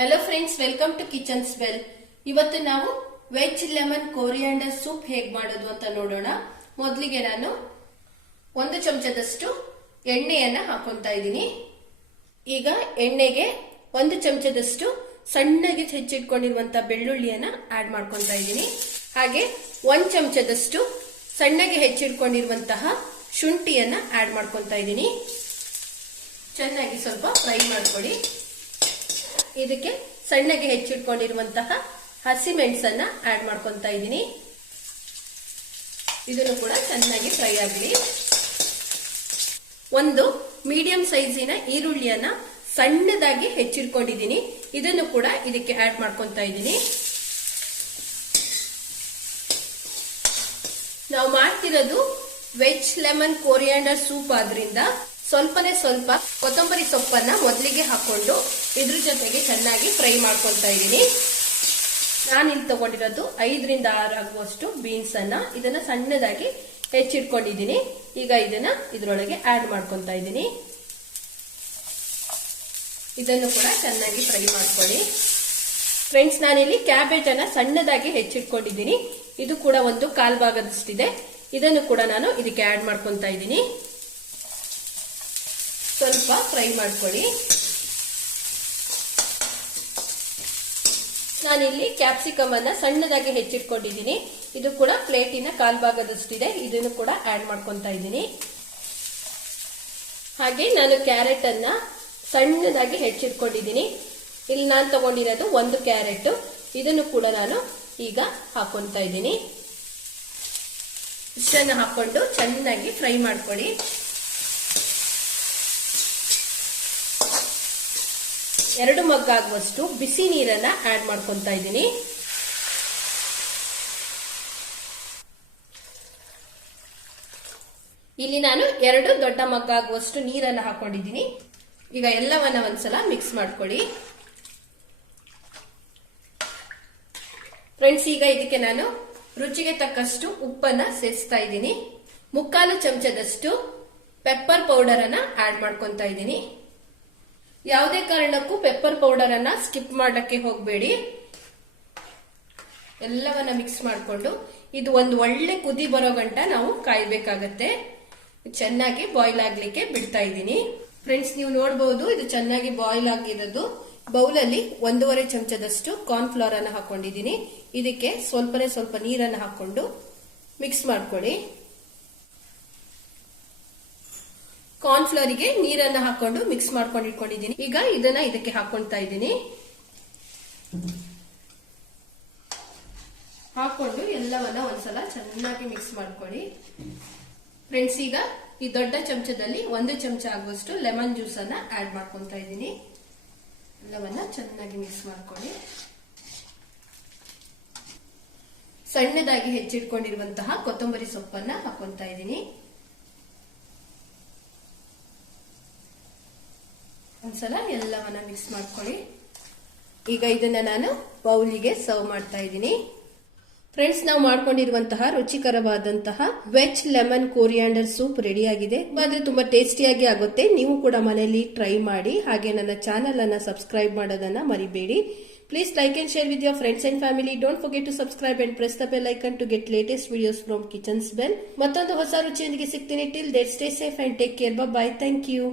Hello friends, welcome to kitchen smell. ಇವತ್ತು ನಾವು veg lemon coriander soup ಹೇಗ್ ಮಾಡೋದು ಅಂತ ನೋಡೋಣ. ಮೊದಲಿಗೆ ನಾನು 1 ಚಮಚದಷ್ಟು ಎಣ್ಣೆಯನ್ನ ಹಾಕೊಂತಾ ಇದ್ದೀನಿ. ಈಗ ಎಣ್ಣೆಗೆ 1 ಚಮಚದಷ್ಟು ಸಣ್ಣಗೆ ಹೆಚ್ಚಿಟ್ಕೊಂಡಿರುವಂತ ಬೆಳ್ಳುಳ್ಳಿಯನ್ನ ಆಡ್ ಮಾಡ್ಕೊಂತಾ ಇದ್ದೀನಿ. ಹಾಗೆ 1 ಚಮಚದಷ್ಟು ಸಣ್ಣಗೆ ಹೆಚ್ಚಿಟ್ಕೊಂಡಿರುವಂತಹ ಶುಂಠಿಯನ್ನ ಆಡ್ ಮಾಡ್ಕೊಂತಾ ಇದ್ದೀನಿ. ಚೆನ್ನಾಗಿ ಸ್ವಲ್ಪ ಫ್ರೈ ಮಾಡ್ಕೊಳ್ಳಿ. ಇದಕ್ಕೆ ಸಣ್ಣಗೆ ಹೆಚ್ಚಿಟ್ಕೊಂಡಿರುವಂತಹ ಹಸಿಮೆಣಸನ್ನ ಆಡ್ ಮಾಡ್ಕೊಂತಾ ಇದ್ದೀನಿ. ಇದನ್ನು ಕೂಡ ಚೆನ್ನಾಗಿ ಫ್ರೈ ಆಗಲಿ. ಒಂದು ಮೀಡಿಯಂ ಸೈಜಿನ ಈರುಳ್ಳಿಯನ್ನ ಸಣ್ಣದಾಗಿ ಹೆಚ್ಚಿಟ್ಕೊಂಡಿದ್ದೀನಿ. ಇದನ್ನು ಕೂಡ ಇದಕ್ಕೆ ಆಡ್ ಮಾಡ್ಕೊಂತಾ ಇದ್ದೀನಿ. ನಾವು ಮಾಡ್ತಿರೋದು ವೆಜ್ ಲೆಮನ್ ಕೋರಿಯಾಂಡರ್ ಸೂಪ್ ಆದ್ರಿಂದ ಸ್ವಲ್ಪನೇ ಸ್ವಲ್ಪ ಕೊತ್ತಂಬರಿ ಸೊಪ್ಪನ್ನ ಮೊದಲಿಗೆ ಹಾಕೊಂಡು ಇದ್ರ ಜೊತೆಗೆ ಚೆನ್ನಾಗಿ ಫ್ರೈ ಮಾಡ್ಕೊಳ್ತಾ ಇದ್ದೀನಿ. ನಾನಿಲ್ಲಿ ತಗೊಂಡಿರೋದು 5 ರಿಂದ 6 ಆಗುವಷ್ಟು ಬೀನ್ಸ್ ಅನ್ನ ಇದನ್ನ ಸಣ್ಣದಾಗಿ ಹೆಚ್ಚಿಟ್ಕೊಂಡಿದ್ದೀನಿ. ಈಗ ಇದನ್ನ ಇದ್ರೊಳಗೆ ಆಡ್ ಮಾಡ್ಕೊತಾ ಇದ್ದೀನಿ. ಇದನ್ನು ಕೂಡ ಚೆನ್ನಾಗಿ ಫ್ರೈ ಮಾಡ್ಕೊಳ್ಳಿ. ಫ್ರೆಂಡ್ಸ್, ನಾನಿಲ್ಲಿ ಕ್ಯಾಬೇಜ್ ಅನ್ನ ಸಣ್ಣದಾಗಿ ಹೆಚ್ಚಿಟ್ಕೊಂಡಿದ್ದೀನಿ. ಇದು ಕೂಡ ಒಂದು 1/4 ಭಾಗದಷ್ಟಿದೆ. ಇದನ್ನು ಕೂಡ ನಾನು ಇದಕ್ಕೆ ಆಡ್ ಮಾಡ್ಕೊತಾ ಇದ್ದೀನಿ. ಸ್ವಲ್ಪ ಫ್ರೈ ಮಾಡ್ಕೊಳ್ಳಿ. ನಾನಿಲ್ಲಿ ಕ್ಯಾಪ್ಸಿಕಮ್ ಅನ್ನ ಸಣ್ಣದಾಗಿ ಹೆಚ್ಚಿಟ್ಕೊಂಡಿದ್ದೀನಿ. ಇದು ಕೂಡ ಪ್ಲೇಟಿನ 1/4 ಭಾಗದಷ್ಟಿದೆ. ಇದನ್ನು ಕೂಡ ಆಡ್ ಮಾಡ್ಕೊತಾ ಇದ್ದೀನಿ. ಹಾಗೆ ನಾನು ಕ್ಯಾರೆಟ್ ಅನ್ನ ಸಣ್ಣದಾಗಿ ಹೆಚ್ಚಿಟ್ಕೊಂಡಿದ್ದೀನಿ. ಇಲ್ಲಿ ನಾನು ತಗೊಂಡಿರೋದು 1 ಕ್ಯಾರೆಟ್. ಇದನ್ನು ಕೂಡ ನಾನು ಈಗ ಹಾಕೊಂತಾ ಇದ್ದೀನಿ. ಇಷ್ಟನ್ನು ಹಾಕೊಂಡು ಚೆನ್ನಾಗಿ ಫ್ರೈ ಮಾಡ್ಕೊಳ್ಳಿ. ಎರಡು ಮಗ್ ಆಗುವಷ್ಟು ಬಿಸಿ ನೀರನ್ನ ಆಡ್ ಮಾಡ್ಕೊತಾ ಇದ್ದೀನಿ. ಇಲ್ಲಿ ನಾನು 2 ದೊಡ್ಡ ಮಗ್ ಆಗುವಷ್ಟು ನೀರನ್ನ ಹಾಕೊಂಡಿದ್ದೀನಿ. ಈಗ ಎಲ್ಲವನ್ನ ಒಂದ್ಸಲ ಮಿಕ್ಸ್ ಮಾಡ್ಕೊಳ್ಳಿ. ಫ್ರೆಂಡ್ಸ್, ಈಗ ಇದಕ್ಕೆ ನಾನು ರುಚಿಗೆ ತಕ್ಕಷ್ಟು ಉಪ್ಪನ್ನ ಸೇರಿಸ್ತಾ ಇದ್ದೀನಿ. 1/4 ಚಮಚದಷ್ಟು ಪೆಪ್ಪರ್ ಪೌಡರ್ ಅನ್ನ ಆಡ್ ಮಾಡ್ಕೊತಾ ಇದ್ದೀನಿ. ಯಾವುದೇ ಕಾರಣಕ್ಕೂ ಪೆಪ್ಪರ್ ಪೌಡರ್ ಅನ್ನ ಸ್ಕಿಪ್ ಮಾಡಕ್ಕೆ ಹೋಗಬೇಡಿ. ಎಲ್ಲವನ್ನ ಮಿಕ್ಸ್ ಮಾಡಿಕೊಂಡು ಇದು ಒಂದು ಒಳ್ಳೆ ಕುದಿ ಬರೋ ಗಂಟ ನಾವು ಕಾಯಬೇಕಾಗತ್ತೆ. ಚೆನ್ನಾಗಿ ಬಾಯ್ಲ್ ಆಗ್ಲಿಕ್ಕೆ ಬಿಡ್ತಾ ಇದ್ದೀನಿ. ಫ್ರೆಂಡ್ಸ್, ನೀವು ನೋಡಬಹುದು ಇದು ಚೆನ್ನಾಗಿ ಬಾಯ್ಲ್ ಆಗಿರೋದು. ಬೌಲಲ್ಲಿ 1.5 ಚಮಚದಷ್ಟು ಕಾರ್ನ್ ಫ್ಲೋರ್ ಅನ್ನ ಹಾಕೊಂಡಿದ್ದೀನಿ. ಇದಕ್ಕೆ ಸ್ವಲ್ಪನೇ ಸ್ವಲ್ಪ ನೀರನ್ನು ಹಾಕೊಂಡು ಮಿಕ್ಸ್ ಮಾಡ್ಕೊಳ್ಳಿ. ಕಾರ್ನ್ ಫ್ಲೋರಿಗೆ ನೀರನ್ನ ಹಾಕೊಂಡು ಮಿಕ್ಸ್ ಮಾಡ್ಕೊಂಡು ಇಟ್ಕೊಂಡಿದ್ದೀನಿ. ಈಗ ಇದನ್ನ ಇದಕ್ಕೆ ಹಾಕೊಳ್ತಾ ಇದ್ದೀನಿ. ಹಾಕೊಂಡು ಎಲ್ಲವನ್ನ ಒಂದ್ಸಲ ಚೆನ್ನಾಗಿ ಮಿಕ್ಸ್ ಮಾಡ್ಕೊಳ್ಳಿ. ಫ್ರೆಂಡ್ಸ್, ಈಗ ಈ ದೊಡ್ಡ ಚಮಚದಲ್ಲಿ 1 ಚಮಚ ಆಗುವಷ್ಟು ಲೆಮನ್ ಜ್ಯೂಸ್ ಅನ್ನ ಆಡ್ ಮಾಡ್ಕೊತಾ ಇದ್ದೀನಿ. ಎಲ್ಲವನ್ನ ಚೆನ್ನಾಗಿ ಮಿಕ್ಸ್ ಮಾಡ್ಕೊಳ್ಳಿ. ಸಣ್ಣದಾಗಿ ಹೆಚ್ಚಿಟ್ಕೊಂಡಿರುವಂತಹ ಕೊತ್ತಂಬರಿ ಸೊಪ್ಪನ್ನ ಹಾಕೊತಾ ಇದ್ದೀನಿ. ಒಂದ್ಸಲ ಎಲ್ಲವನ್ನ ಮಿಕ್ಸ್ ಮಾಡ್ಕೊಳ್ಳಿ. ಈಗ ಇದನ್ನ ನಾನು ಬೌಲಿಗೆ ಸರ್ವ್ ಮಾಡ್ತಾ ಇದ್ದೀನಿ. ಫ್ರೆಂಡ್ಸ್, ನಾವು ಮಾಡ್ಕೊಂಡಿರುವಂತಹ ರುಚಿಕರವಾದಂತಹ veg lemon coriander soup ready ಆಗಿದೆ. ಆದ್ರೆ ತುಂಬಾ ಟೇಸ್ಟಿಯಾಗಿ ಆಗುತ್ತೆ. ನೀವು ಕೂಡ ಮನೆಯಲ್ಲಿ ಟ್ರೈ ಮಾಡಿ. ಹಾಗೆ ನನ್ನ ಚಾನೆಲ್ ಅನ್ನ ಸಬ್ಸ್ಕ್ರೈಬ್ ಮಾಡೋದನ್ನ ಮರಿಬೇಡಿ. Please like and share with your friends and family. Don't forget to subscribe and press the bell icon to get latest videos from Kitchen Smell. ಮತ್ತೊಂದು ಹೊಸ ರುಚಿಯೊಂದಿಗೆ ಸಿಗ್ತೀನಿ. Till then, stay safe and take care. Bye bye. Thank you.